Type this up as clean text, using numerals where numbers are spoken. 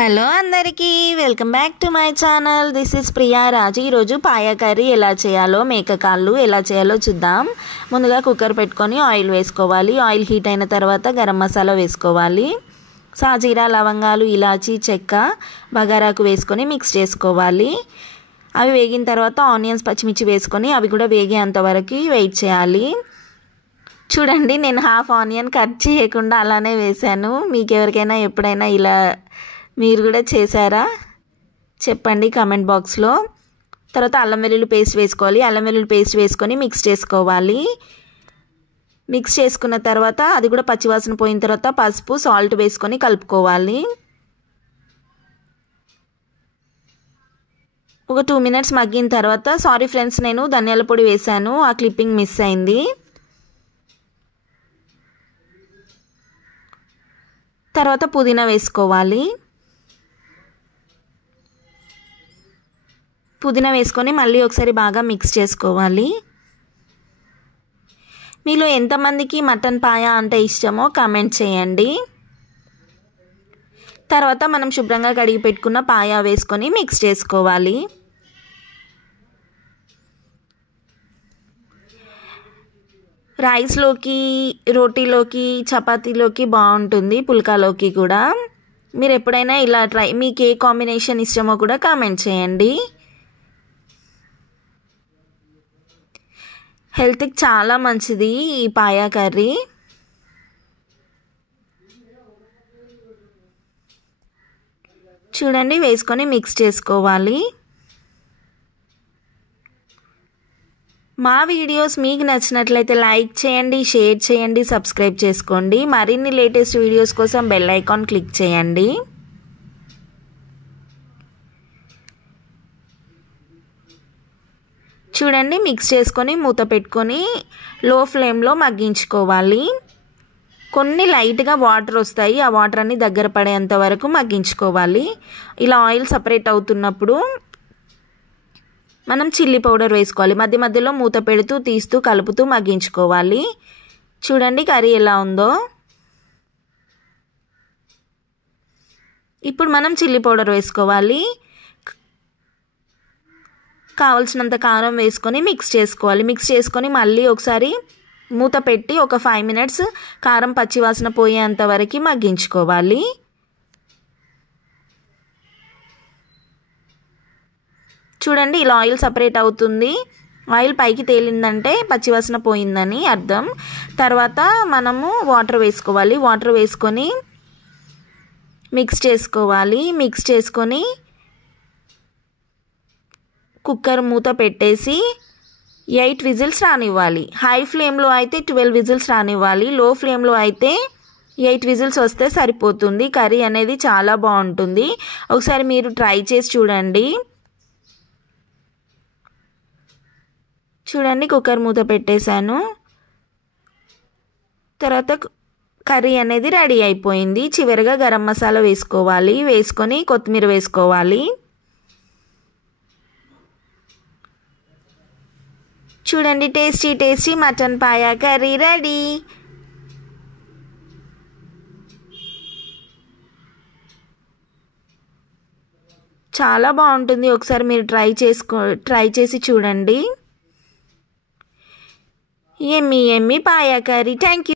Hello అందరికీ welcome back to my channel. This is Priya Raju. ఈరోజు paya curry ఎలా చేయాలో, మేక కాళ్ళు ఎలా చేయాలో చూద్దాం. ముందుగా కుక్కర్ పెట్టుకొని ఆయిల్ వేసుకోవాలి. ఆయిల్ హీట్ అయిన తర్వాత గరం మసాలా వేసుకోవాలి. సాజీరా, లవంగాలు, ఇలాచీ, చెక్క, బగారాకు వేసుకొని మిక్స్ చేసుకోవాలి. అవి వేగిన తర్వాత ఆనియన్స్, పచ్చిమిర్చి వేసుకొని అవి కూడా వేగేంత వరకు వెయిట్ చేయాలి. చూడండి, నేను హాఫ్ ఆనియన్ కట్ చేయకుండా అలానే వేసాను. మీకు ఎవరికైనా ఎప్పుడైనా ఇలా మీరు కూడా చేశారా చెప్పండి కామెంట్ బాక్స్లో. తర్వాత అల్లం వెల్లుల్లి పేస్ట్ వేసుకోవాలి. అల్లం వెల్లుల్లి పేస్ట్ వేసుకొని మిక్స్ చేసుకోవాలి. మిక్స్ చేసుకున్న తర్వాత అది కూడా పచ్చివాసన పోయిన తర్వాత పసుపు, సాల్ట్ వేసుకొని కలుపుకోవాలి. ఒక 2 minutes మగ్గిన తర్వాత, సారీ ఫ్రెండ్స్, నేను ధనియాల పొడి వేసాను, ఆ క్లిప్పింగ్ మిస్ అయింది. తర్వాత పుదీనా వేసుకోవాలి. పుదీనా వేసుకొని మళ్ళీ ఒకసారి బాగా మిక్స్ చేసుకోవాలి. మీలో ఎంతమందికి మటన్ పాయా అంటే ఇష్టమో కామెంట్ చేయండి. తర్వాత మనం శుభ్రంగా కడిగి పెట్టుకున్న పాయా వేసుకొని మిక్స్ చేసుకోవాలి. రైస్లోకి, రోటీలోకి, చపాతీలోకి బాగుంటుంది, పుల్కాలోకి కూడా. మీరు ఎప్పుడైనా ఇలా మీకు ఏ కాంబినేషన్ ఇష్టమో కూడా కామెంట్ చేయండి. హెల్త్కి చాలా మంచిది ఈ పాయా కర్రీ. చూడండి, వేసుకొని మిక్స్ చేసుకోవాలి. మా వీడియోస్ మీకు నచ్చినట్లయితే లైక్ చేయండి, షేర్ చేయండి, సబ్స్క్రైబ్ చేసుకోండి. మరిన్ని లేటెస్ట్ వీడియోస్ కోసం బెల్ ఐకాన్ క్లిక్ చేయండి. చూడండి, మిక్స్ చేసుకొని మూత పెట్టుకొని లో ఫ్లేమ్లో మగ్గించుకోవాలి. కొన్ని లైట్గా వాటర్ వస్తాయి, ఆ వాటర్ అన్ని దగ్గర పడేంత వరకు మగ్గించుకోవాలి. ఇలా ఆయిల్ సపరేట్ అవుతున్నప్పుడు మనం చిల్లీ పౌడర్ వేసుకోవాలి. మధ్య మధ్యలో మూత పెడుతూ, తీస్తూ, కలుపుతూ మగ్గించుకోవాలి. చూడండి కర్రీ ఎలా ఉందో. ఇప్పుడు మనం చిల్లీ పౌడర్ వేసుకోవాలి. కావలసినంత కారం వేసుకొని మిక్స్ చేసుకోవాలి. మిక్స్ చేసుకొని మళ్ళీ ఒకసారి మూత పెట్టి ఒక 5 minutes కారం పచ్చివాసన పోయేంత వరకు మగ్గించుకోవాలి. చూడండి, ఇలా ఆయిల్ సపరేట్ అవుతుంది. ఆయిల్ పైకి తేలిందంటే పచ్చివాసన పోయిందని అర్థం. తర్వాత మనము వాటర్ వేసుకోవాలి. వాటర్ వేసుకొని మిక్స్ చేసుకోవాలి. మిక్స్ చేసుకొని కుక్కర్ మూత పెట్టేసి 8 whistles రానివ్వాలి. హై ఫ్లేమ్లో అయితే 12 whistles రానివ్వాలి. లో ఫ్లేమ్లో అయితే 8 whistles వస్తే సరిపోతుంది. కర్రీ అనేది చాలా బాగుంటుంది. ఒకసారి మీరు ట్రై చేసి చూడండి. చూడండి, కుక్కర్ మూత పెట్టేశాను. తర్వాత కర్రీ అనేది రెడీ అయిపోయింది. చివరిగా గరం మసాలా వేసుకోవాలి. వేసుకొని కొత్తిమీర వేసుకోవాలి. చూడండి, tasty tasty mutton paya curry ready. చాలా బాగుంటుంది. ఒకసారి మీరు ట్రై చేసి చూడండి. Emmy Emmy paya curry. Thank you.